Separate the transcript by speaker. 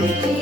Speaker 1: Thank you.